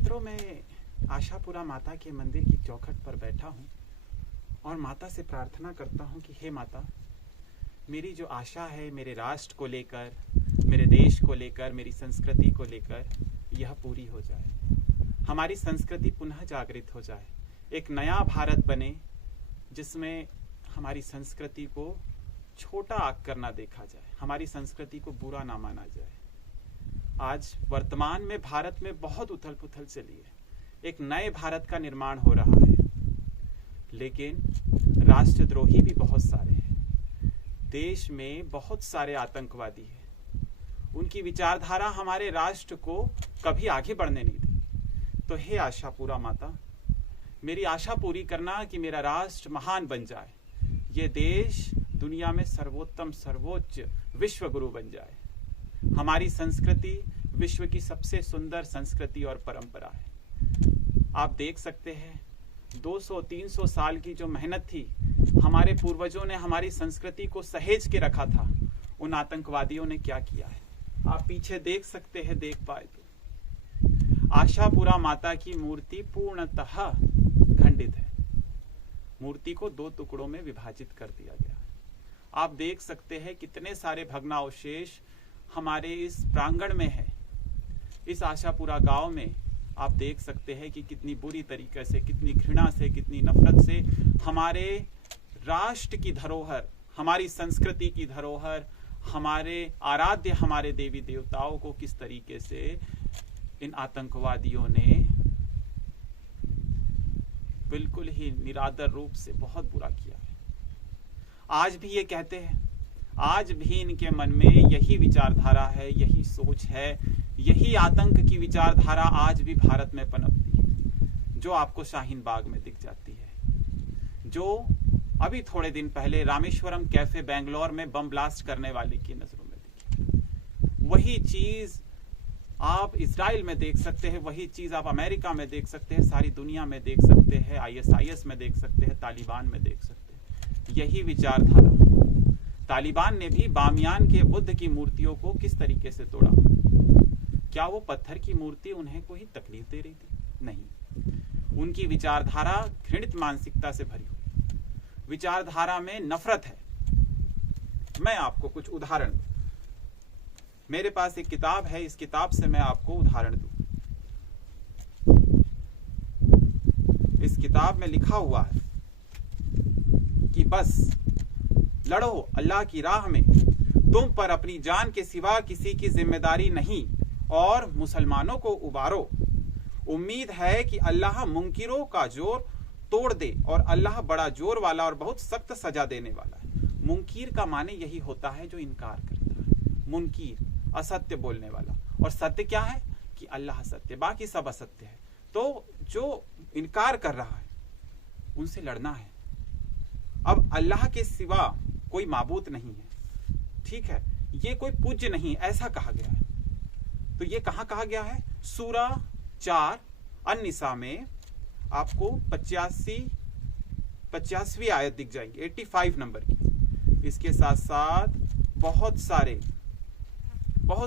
मित्रों, मैं आशापुरा माता के मंदिर की चौखट पर बैठा हूँ और माता से प्रार्थना करता हूँ कि हे माता, मेरी जो आशा है मेरे राष्ट्र को लेकर, मेरे देश को लेकर, मेरी संस्कृति को लेकर, यह पूरी हो जाए। हमारी संस्कृति पुनः जागृत हो जाए, एक नया भारत बने जिसमें हमारी संस्कृति को छोटा आंक ना देखा जाए, हमारी संस्कृति को बुरा ना माना जाए। आज वर्तमान में भारत में बहुत उथल पुथल चली है, एक नए भारत का निर्माण हो रहा है, लेकिन राष्ट्रद्रोही भी बहुत सारे हैं। देश में बहुत सारे आतंकवादी हैं, उनकी विचारधारा हमारे राष्ट्र को कभी आगे बढ़ने नहीं दी। तो हे आशापुरा माता, मेरी आशा पूरी करना कि मेरा राष्ट्र महान बन जाए, ये देश दुनिया में सर्वोत्तम सर्वोच्च विश्व गुरु बन जाए। हमारी संस्कृति विश्व की सबसे सुंदर संस्कृति और परंपरा है। आप देख सकते हैं 200-300 साल की जो मेहनत थी, हमारे पूर्वजों ने हमारी संस्कृति को सहेज के रखा था, उन आतंकवादियों ने क्या किया है आप पीछे देख सकते हैं, देख पाए तो। आशापुरा माता की मूर्ति पूर्णतः खंडित है, मूर्ति को 2 टुकड़ों में विभाजित कर दिया गया। आप देख सकते हैं कितने सारे भग्नावशेष हमारे इस प्रांगण में है। इस आशापुरा गांव में आप देख सकते हैं कि कितनी बुरी तरीके से, कितनी घृणा से, कितनी नफरत से हमारे राष्ट्र की धरोहर, हमारी संस्कृति की धरोहर, हमारे आराध्य, हमारे देवी देवताओं को किस तरीके से इन आतंकवादियों ने बिल्कुल ही निरादर रूप से बहुत बुरा किया है। आज भी ये कहते हैं, आज भी इनके मन में यही विचारधारा है, यही सोच है, यही आतंक की विचारधारा आज भी भारत में पनपती है, जो आपको शाहीन बाग में दिख जाती है, जो अभी थोड़े दिन पहले रामेश्वरम कैफे बेंगलोर में बम ब्लास्ट करने वाले की नजरों में दिखी। वही चीज आप इजराइल में देख सकते हैं, वही चीज आप अमेरिका में देख सकते हैं, सारी दुनिया में देख सकते हैं, ISIS में देख सकते हैं, तालिबान में देख सकते हैं। यही विचारधारा तालिबान ने भी बामियान के बुद्ध की मूर्तियों को किस तरीके से तोड़ा। क्या वो पत्थर की मूर्ति उन्हें कोई तकलीफ दे रही थी? नहीं, उनकी विचारधारा घृणित मानसिकता से भरी हुई, विचारधारा में नफरत है। मैं आपको कुछ उदाहरण, मेरे पास एक किताब है, इस किताब से मैं आपको उदाहरण दूं। इस किताब में लिखा हुआ है कि बस लड़ो अल्लाह की राह में, तुम पर अपनी जान के सिवा किसी की जिम्मेदारी नहीं, और मुसलमानों को उबारो। उम्मीद है कि अल्लाह मुनकिरों का जोर तोड़ दे, और अल्लाह बड़ा जोर वाला और बहुत सख्त सजा देने वाला है। मुनकिर का माने यही होता है जो इनकार करता है, मुनकिर असत्य बोलने वाला, और सत्य क्या है कि अल्लाह सत्य, बाकी सब असत्य है। तो जो इनकार कर रहा है उनसे लड़ना है। अब अल्लाह के सिवा कोई माबूद नहीं है, ठीक है, ये कोई पूज्य नहीं, ऐसा कहा गया है। तो ये कहां कहा गया है? सूरा 4 अन-निसा में आपको 85वीं आयत दिख जाएगी, 85 नंबर की। इसके साथ साथ बहुत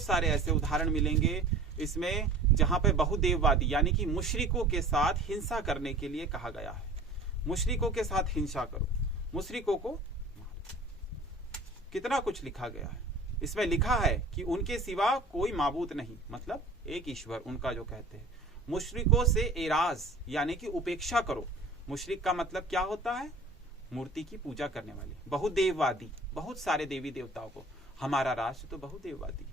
सारे ऐसे उदाहरण मिलेंगे इसमें जहां पे बहुदेववादी यानी कि मुशरिकों के साथ हिंसा करने के लिए कहा गया है। मुशरिकों के साथ हिंसा करो, मुशरिकों को मारो, कितना कुछ लिखा गया है। इसमें लिखा है कि उनके सिवा कोई माबूद नहीं, मतलब एक ईश्वर उनका जो कहते हैं। मुशरिकों से एराज यानी कि उपेक्षा करो। मुशरिक का मतलब क्या होता है? मूर्ति की पूजा करने वाले। बहुदेववादी, बहुत सारे देवी देवताओं को, हमारा राष्ट्र तो बहुदेववादी है,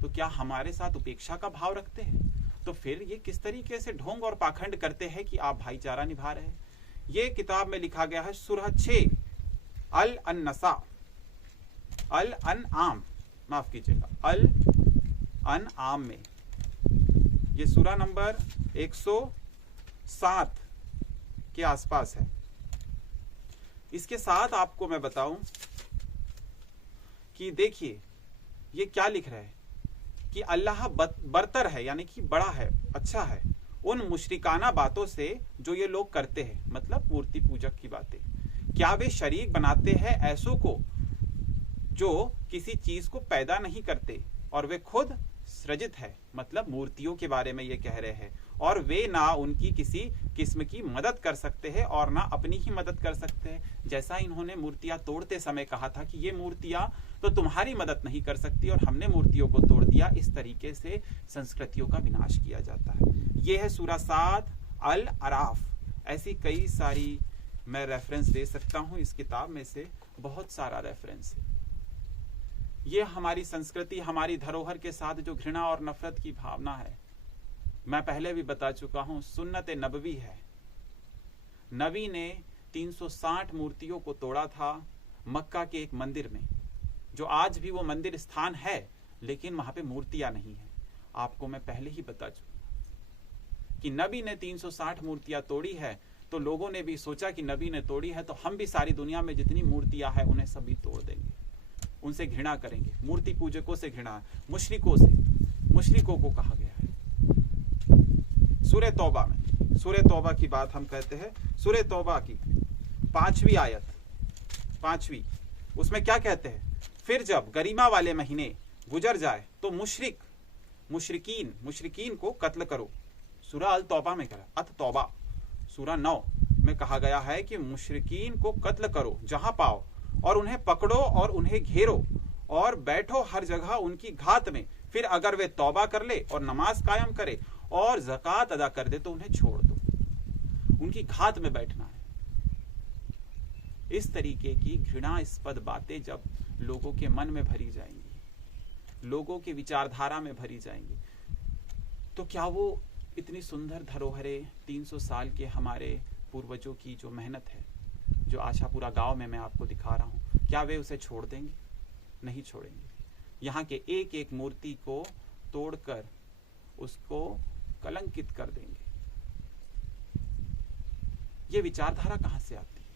तो क्या हमारे साथ उपेक्षा का भाव रखते हैं? तो फिर ये किस तरीके से ढोंग और पाखंड करते हैं कि आप भाईचारा निभा रहे हैं। ये किताब में लिखा गया है सूरह 6 अल-अन-नसा, अल-अन-आम, माफ कीजिएगा, अल-अन-आम में, ये सूरा नंबर 107 के आसपास है। इसके साथ आपको मैं बताऊं कि देखिए ये क्या लिख रहा है कि अल्लाह बरतर है यानी कि बड़ा है, अच्छा है, उन मुशरिकाना बातों से जो ये लोग करते हैं, मतलब मूर्ति पूजक की बातें। क्या वे शरीक बनाते हैं ऐसों को जो किसी चीज को पैदा नहीं करते और वे खुद सृजित है, मतलब मूर्तियों के बारे में ये कह रहे हैं, और वे ना उनकी किसी किस्म की मदद कर सकते हैं और ना अपनी ही मदद कर सकते हैं। जैसा इन्होंने मूर्तियां तोड़ते समय कहा था कि ये मूर्तियां तो तुम्हारी मदद नहीं कर सकती और हमने मूर्तियों को तोड़ दिया, इस तरीके से संस्कृतियों का विनाश किया जाता है। यह है सूरा 7 अल अराफ। ऐसी कई सारी मैं रेफरेंस दे सकता हूं, इस किताब में से बहुत सारा रेफरेंस है। ये हमारी संस्कृति, हमारी धरोहर के साथ जो घृणा और नफरत की भावना है, मैं पहले भी बता चुका हूं, सुन्नत नबवी है। नबी ने 360 मूर्तियों को तोड़ा था मक्का के एक मंदिर में, जो आज भी वो मंदिर स्थान है, लेकिन वहां पे मूर्तियां नहीं है। आपको मैं पहले ही बता चुका कि नबी ने 360 मूर्तियां तोड़ी है, तो लोगों ने भी सोचा कि नबी ने तोड़ी है तो हम भी सारी दुनिया में जितनी मूर्तियां हैं उन्हें सभी तोड़ देंगे, उनसे घृणा करेंगे। मूर्ति पूजकों से घृणा, मुशरिकों से, मुशरिकों को कहा गया है सूरह तौबा में। सूरह तौबा की बात हम कहते हैं, सूरह तौबा की 5वीं आयत, 5वीं, उसमें क्या कहते हैं? फिर जब गरिमा वाले महीने गुजर जाए तो मुशरिकीन को कत्ल करो। सूरह अल तौबा में कहा, अत तौबा सूरह 9 में कहा गया है कि मुशरिकीन को कत्ल करो जहां पाओ, और उन्हें पकड़ो और उन्हें घेरो और बैठो हर जगह उनकी घात में। फिर अगर वे तौबा कर ले और नमाज कायम करे और ज़कात अदा कर दे तो उन्हें छोड़ दो। उनकी घात में बैठना है। इस तरीके की घृणास्पद बातें जब लोगों के मन में भरी जाएंगी, लोगों की विचारधारा में भरी जाएंगी, तो क्या वो इतनी सुंदर धरोहरें 300 साल के हमारे पूर्वजों की जो मेहनत है, जो आशापुरा गांव में मैं आपको दिखा रहा हूं, क्या वे उसे छोड़ देंगे? नहीं छोड़ेंगे। यहाँ के एक एक मूर्ति को तोड़कर उसको कलंकित कर देंगे। ये विचारधारा कहां से आती है?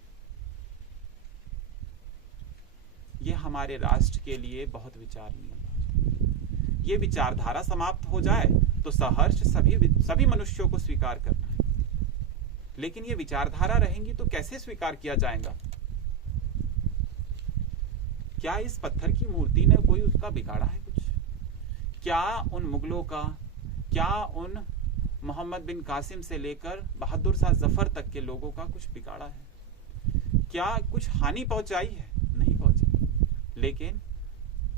ये हमारे राष्ट्र के लिए बहुत विचारणीय बात। ये विचारधारा समाप्त हो जाए तो सहर्ष सभी मनुष्यों को स्वीकार करना है, लेकिन ये विचारधारा रहेंगी तो कैसे स्वीकार किया जाएगा? क्या इस पत्थर की मूर्ति ने कोई उसका बिगाड़ा है कुछ? क्या उन मुगलों का, क्या उन मोहम्मद बिन कासिम से लेकर बहादुर शाह जफर तक के लोगों का कुछ बिगाड़ा है? क्या कुछ हानि पहुंचाई है? नहीं पहुंचाई। लेकिन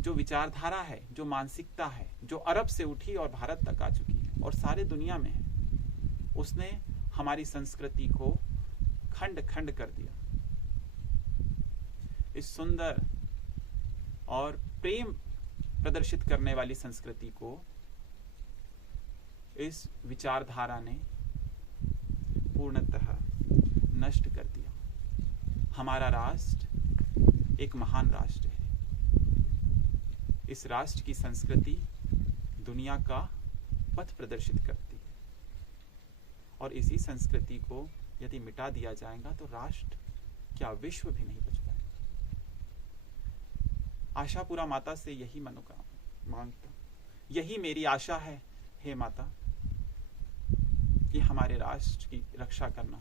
जो विचारधारा है, जो मानसिकता है, जो अरब से उठी और भारत तक आ चुकी है और सारे दुनिया में है, उसने हमारी संस्कृति को खंड खंड कर दिया। इस सुंदर और प्रेम प्रदर्शित करने वाली संस्कृति को इस विचारधारा ने पूर्णतः नष्ट कर दिया। हमारा राष्ट्र एक महान राष्ट्र है। इस राष्ट्र की संस्कृति दुनिया का पथ प्रदर्शित करती है, और इसी संस्कृति को यदि मिटा दिया जाएगा तो राष्ट्र क्या विश्व भी नहीं बच पाएगा। आशापुरा माता से यही मनोकामना मांगता, यही मेरी आशा है, हे माता, कि हमारे राष्ट्र की रक्षा करना।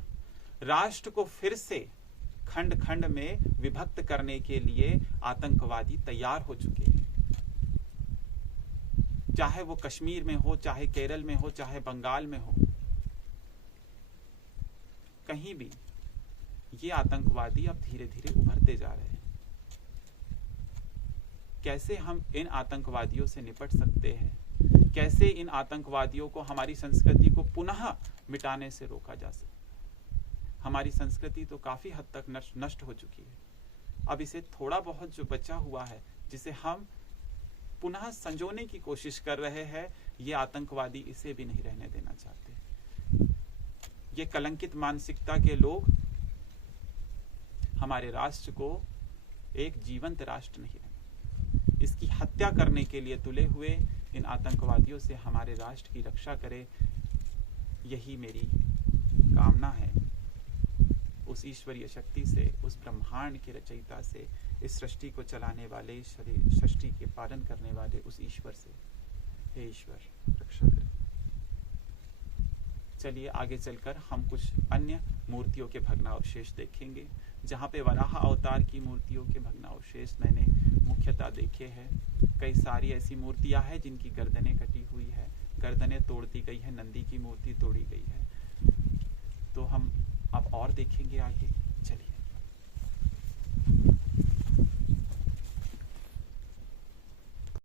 राष्ट्र को फिर से खंड खंड में विभक्त करने के लिए आतंकवादी तैयार हो चुके हैं, चाहे वो कश्मीर में हो, चाहे केरल में हो, चाहे बंगाल में हो, कहीं भी ये आतंकवादी अब धीरे धीरे उभरते जा रहे हैं। कैसे हम इन आतंकवादियों से निपट सकते हैं, कैसे इन आतंकवादियों को, हमारी संस्कृति को पुनः मिटाने से रोका जा सकता है। हमारी संस्कृति तो काफी हद तक नष्ट हो चुकी है। अब इसे थोड़ा बहुत जो बचा हुआ है, जिसे हम पुनः संजोने की कोशिश कर रहे हैं, ये आतंकवादी इसे भी नहीं रहने देना चाहते। ये कलंकित मानसिकता के लोग हमारे राष्ट्र को एक जीवंत राष्ट्र नहीं रहने, इसकी हत्या करने के लिए तुले हुए इन आतंकवादियों से हमारे राष्ट्र की रक्षा करे, यही मेरी कामना है। उस ईश्वरीय शक्ति से, उस ब्रह्मांड के रचयिता से, इस सृष्टि को चलाने वाले, सृष्टि के पालन करने वाले उस ईश्वर से, हे ईश्वर रक्षा करें। चलिए आगे चलकर हम कुछ अन्य मूर्तियों के भग्नावशेष देखेंगे, जहाँ पे वराह अवतार की मूर्तियों के भग्नावशेष मैंने मुख्यतः देखे हैं। कई सारी ऐसी मूर्तियां हैं जिनकी गर्दनें कटी हुई है, गर्दनें तोड़ दी गई है, नंदी की मूर्ति तोड़ी गई है। तो हम अब और देखेंगे आगे, चलिए।